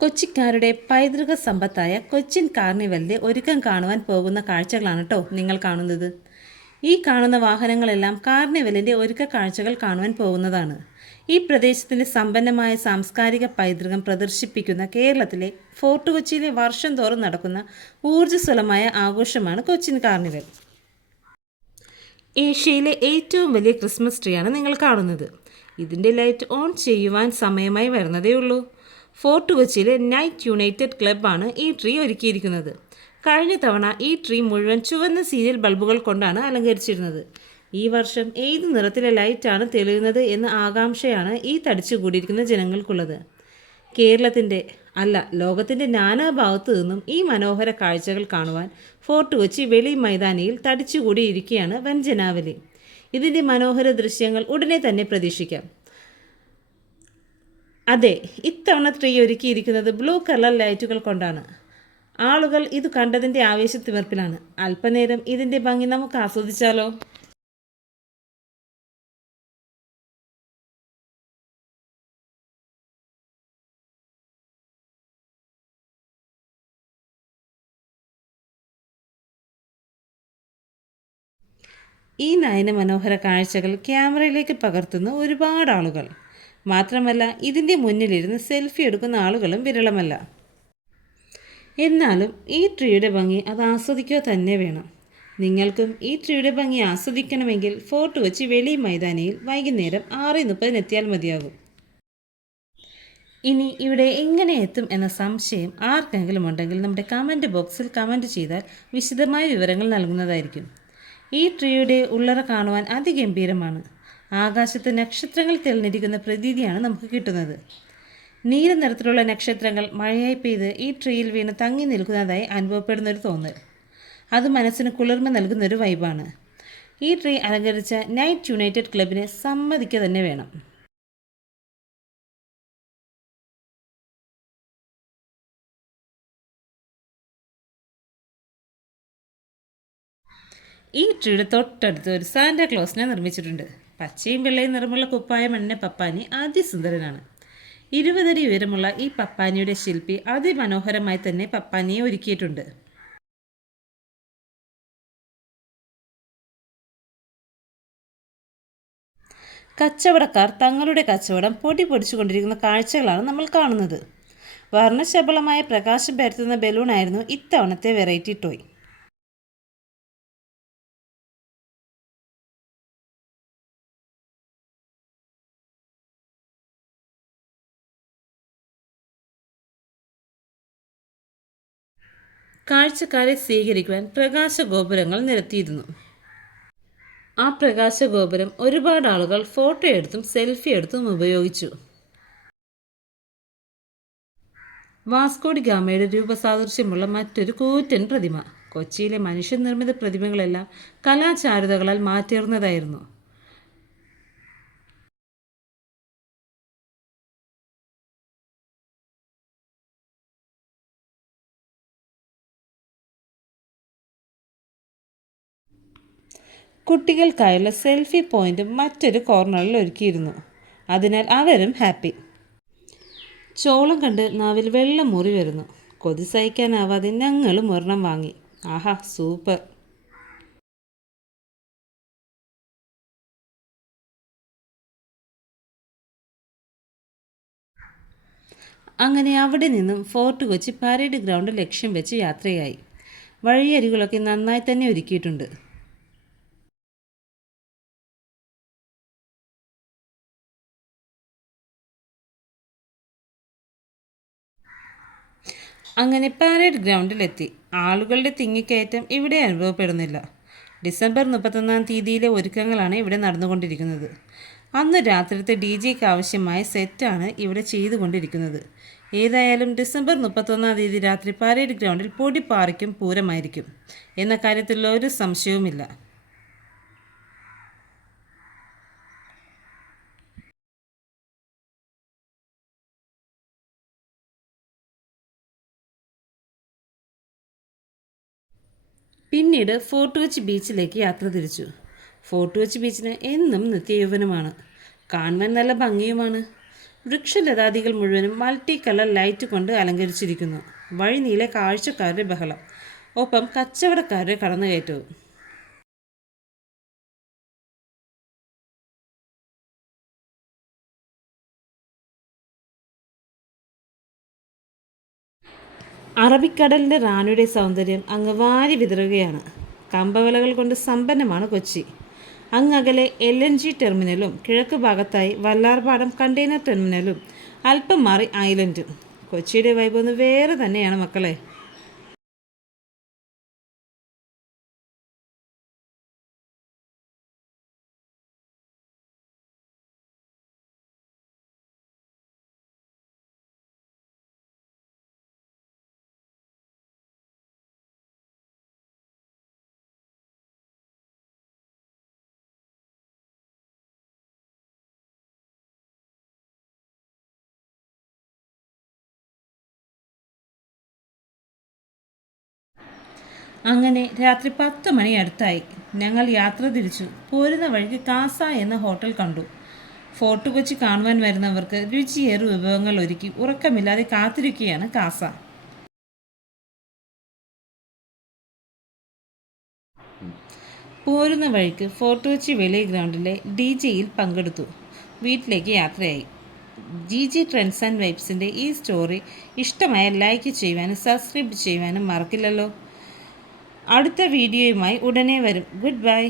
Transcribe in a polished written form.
കൊച്ചിക്കാരുടെ പൈതൃക സമ്പത്തായ കൊച്ചിൻ കാർണിവലിൻ്റെ ഒരുക്കം കാണുവാൻ പോകുന്ന കാഴ്ചകളാണ് കേട്ടോ നിങ്ങൾ കാണുന്നത്. ഈ കാണുന്ന വാഹനങ്ങളെല്ലാം കാർണിവലിൻ്റെ ഒരുക്ക കാഴ്ചകൾ കാണുവാൻ പോകുന്നതാണ്. ഈ പ്രദേശത്തിൻ്റെ സമ്പന്നമായ സാംസ്കാരിക പൈതൃകം പ്രദർശിപ്പിക്കുന്ന കേരളത്തിലെ ഫോർട്ട് കൊച്ചിയിലെ വർഷം തോറും നടക്കുന്ന ഊർജ്ജസ്വലമായ ആഘോഷമാണ് കൊച്ചിൻ കാർണിവൽ. ഏഷ്യയിലെ ഏറ്റവും വലിയ ക്രിസ്മസ് ട്രീയാണ് നിങ്ങൾ കാണുന്നത്. ഇതിൻ്റെ ലൈറ്റ് ഓൺ ചെയ്യുവാൻ സമയമായി വരുന്നതേ ഉള്ളൂ. ഫോർട്ട് കൊച്ചിയിലെ നൈറ്റ് യുണൈറ്റഡ് ക്ലബ്ബാണ് ഈ ട്രീ ഒരുക്കിയിരിക്കുന്നത്. കഴിഞ്ഞ തവണ ഈ ട്രീ മുഴുവൻ ചുവന്ന സീരിയൽ ബൾബുകൾ കൊണ്ടാണ് അലങ്കരിച്ചിരുന്നത്. ഈ വർഷം ഏത് നിറത്തിലെ ലൈറ്റാണ് തെളിയുന്നത് എന്ന ആകാംക്ഷയാണ് ഈ തടിച്ചുകൂടിയിരിക്കുന്ന ജനങ്ങൾക്കുള്ളത്. കേരളത്തിൻ്റെ ലോകത്തിൻ്റെ നാനാഭാഗത്തു നിന്നും ഈ മനോഹര കാഴ്ചകൾ കാണുവാൻ ഫോർട്ട് കൊച്ചി വെളി മൈതാനിയിൽ തടിച്ചുകൂടിയിരിക്കുകയാണ് വൻ ജനാവലി. ഇതിൻ്റെ മനോഹര ദൃശ്യങ്ങൾ ഉടനെ തന്നെ പ്രതീക്ഷിക്കാം. അതെ, ഇത്തവണ ട്രീ ഒരുക്കിയിരിക്കുന്നത് ബ്ലൂ കളർ ലൈറ്റുകൾ കൊണ്ടാണ്. ആളുകൾ ഇത് കണ്ടതിൻ്റെ ആവേശത്തിമിർപ്പിലാണ്. അല്പനേരം ഇതിൻ്റെ ഭംഗി നമുക്ക് ആസ്വദിച്ചാലോ? ഈ നയന മനോഹര കാഴ്ചകൾ ക്യാമറയിലേക്ക് പകർത്തുന്ന ഒരുപാട് ആളുകൾ. മാത്രമല്ല, ഇതിൻ്റെ മുന്നിലിരുന്ന് സെൽഫി എടുക്കുന്ന ആളുകളും വിരളമല്ല. എന്നാലും ഈ ട്രീയുടെ ഭംഗി അത് ആസ്വദിക്കുക തന്നെ വേണം. നിങ്ങൾക്കും ഈ ട്രീയുടെ ഭംഗി ആസ്വദിക്കണമെങ്കിൽ ഫോർട്ട് കൊച്ചി വെളി മൈതാനിയിൽ വൈകുന്നേരം 6:30 എത്തിയാൽ മതിയാകും. ഇനി ഇവിടെ എങ്ങനെ എത്തും എന്ന സംശയം ആർക്കെങ്കിലും ഉണ്ടെങ്കിൽ നമ്മുടെ കമൻറ്റ് ബോക്സിൽ കമൻറ്റ് ചെയ്താൽ വിശദമായ വിവരങ്ങൾ നൽകുന്നതായിരിക്കും. ഈ ട്രീയുടെ ഉള്ളറ കാണുവാൻ അതിഗംഭീരമാണ്. ആകാശത്ത് നക്ഷത്രങ്ങൾ തെളിഞ്ഞിരിക്കുന്ന പ്രതീതിയാണ് നമുക്ക് കിട്ടുന്നത്. നീല നിറത്തിലുള്ള നക്ഷത്രങ്ങൾ മഴയായി പെയ്ത് ഈ ട്രീയിൽ വീണ് തങ്ങി നിൽക്കുന്നതായി അനുഭവപ്പെടുന്നൊരു തോന്നൽ. അത് മനസ്സിന് കുളിർമ നൽകുന്നൊരു വൈബാണ്. ഈ ട്രീ അലങ്കരിച്ച നൈറ്റ് യുണൈറ്റഡ് ക്ലബിനെ സമ്മതിക്കുക തന്നെ വേണം. ഈ ട്രീയുടെ തൊട്ടടുത്ത് ഒരു സാന്റാക്ലോസിനെ നിർമ്മിച്ചിട്ടുണ്ട്. പച്ചയും വെള്ളയും നിറമുള്ള കുപ്പായം അണിഞ്ഞ പപ്പാനി അതിസുന്ദരനാണ്. 20 അടി ഉയരമുള്ള ഈ പപ്പാനിയുടെ ശില്പി അതിമനോഹരമായി തന്നെ പപ്പാനിയെ ഒരുക്കിയിട്ടുണ്ട്. കച്ചവടക്കാർ തങ്ങളുടെ കച്ചവടം പൊടിപൊടിച്ചുകൊണ്ടിരിക്കുന്ന കാഴ്ചകളാണ് നമ്മൾ കാണുന്നത്. വർണ്ണശബളമായ പ്രകാശം പരത്തുന്ന ബലൂണായിരുന്നു ഇത്തവണത്തെ വെറൈറ്റി ടോയ്. കാഴ്ചക്കാരെ സ്വീകരിക്കുവാൻ പ്രകാശഗോപുരങ്ങൾ നിരത്തിയിരുന്നു. ആ പ്രകാശഗോപുരം ഒരുപാട് ആളുകൾ ഫോട്ടോ എടുത്തും സെൽഫി എടുത്തും ഉപയോഗിച്ചു. വാസ്കോഡി ഗാമയുടെ രൂപസാദൃശ്യമുള്ള മറ്റൊരു കൂറ്റൻ പ്രതിമ. കൊച്ചിയിലെ മനുഷ്യനിർമ്മിത പ്രതിമകളെല്ലാം കലാചാരുതകളാൽ മാറ്റേറുന്നതായിരുന്നു. കുട്ടികൾക്കായുള്ള സെൽഫി പോയിന്റും മറ്റൊരു കോർണറിൽ ഒരുക്കിയിരുന്നു. അതിനാൽ അവരും ഹാപ്പി. ചോളം കണ്ട് നാവിൽ വെള്ളം മുറി വരുന്നു. കൊതി സഹിക്കാനാവാതെ ഞങ്ങളും ഒരെണ്ണം വാങ്ങി. ആഹാ, സൂപ്പർ! അങ്ങനെ അവിടെ നിന്നും ഫോർട്ട് കൊച്ചി പരേഡ് ഗ്രൗണ്ട് ലക്ഷ്യം വെച്ച് യാത്രയായി. വഴിയരികളൊക്കെ നന്നായി തന്നെ ഒരുക്കിയിട്ടുണ്ട്. അങ്ങനെ പരേഡ് ഗ്രൗണ്ടിലെത്തി. ആളുകളുടെ തിങ്ങിക്കയറ്റം ഇവിടെ അനുഭവപ്പെടുന്നില്ല. ഡിസംബർ 31 ഒരുക്കങ്ങളാണ് ഇവിടെ നടന്നുകൊണ്ടിരിക്കുന്നത്. അന്ന് രാത്രിത്തെ DJക്ക് ആവശ്യമായ സെറ്റാണ് ഇവിടെ ചെയ്തുകൊണ്ടിരിക്കുന്നത്. ഏതായാലും ഡിസംബർ 31 രാത്രി പരേഡ് ഗ്രൗണ്ടിൽ പൊടിപ്പാറിക്കും പൂരമായിരിക്കും എന്ന കാര്യത്തിൽ ഒരു സംശയവുമില്ല. പിന്നീട് ഫോർട്ട് കൊച്ചി ബീച്ചിലേക്ക് യാത്ര തിരിച്ചു. ഫോർട്ട് കൊച്ചി ബീച്ചിന് എന്നും നിത്യയൗവനമാണ്. കാണുവാൻ നല്ല ഭംഗിയുമാണ്. വൃക്ഷലതാദികൾ മുഴുവനും മൾട്ടി കളർ ലൈറ്റ് കൊണ്ട് അലങ്കരിച്ചിരിക്കുന്നു. വഴി നീളെ കാഴ്ചക്കാരുടെ ബഹളം, ഒപ്പം കച്ചവടക്കാരുടെ കടന്നുകയറ്റവും. അറബിക്കടലിൻ്റെ റാണിയുടെ സൗന്ദര്യം അങ്ങ് വാരി വിതറുകയാണ്. കമ്പവലകൾ കൊണ്ട് സമ്പന്നമാണ് കൊച്ചി. അങ്ങകലെ LNG ടെർമിനലും കിഴക്ക് ഭാഗത്തായി വല്ലാർപാടം കണ്ടെയ്നർ ടെർമിനലും അല്പം മാറി ഐലൻഡും. കൊച്ചിയുടെ വൈബ് ഒന്ന് വേറെ തന്നെയാണ് മക്കളെ. അങ്ങനെ രാത്രി 10 മണി അടുത്തായി. ഞങ്ങൾ യാത്ര തിരിച്ചു. പോരുന്ന വഴിക്ക് കാസ എന്ന ഹോട്ടൽ കണ്ടു. ഫോർട്ട് കൊച്ചി കാണുവാൻ വരുന്നവർക്ക് രുചിയേറെ വിഭവങ്ങൾ ഒരുക്കി ഉറക്കമില്ലാതെ കാത്തിരിക്കുകയാണ് കാസ. പോരുന്ന വഴിക്ക് ഫോർട്ട് കൊച്ചി വലിയ ഗ്രൗണ്ടിലെ DJയിൽ പങ്കെടുത്തു. വീട്ടിലേക്ക് യാത്രയായി. GG ട്രെൻഡ്സ് ആൻഡ് വൈബ്സിൻ്റെ ഈ സ്റ്റോറി ഇഷ്ടമായ ലൈക്ക് ചെയ്യുവാനും സബ്സ്ക്രൈബ് ചെയ്യുവാനും മറക്കില്ലല്ലോ. അടുത്ത വീഡിയോയുമായി ഉടനെ വരും. Good bye.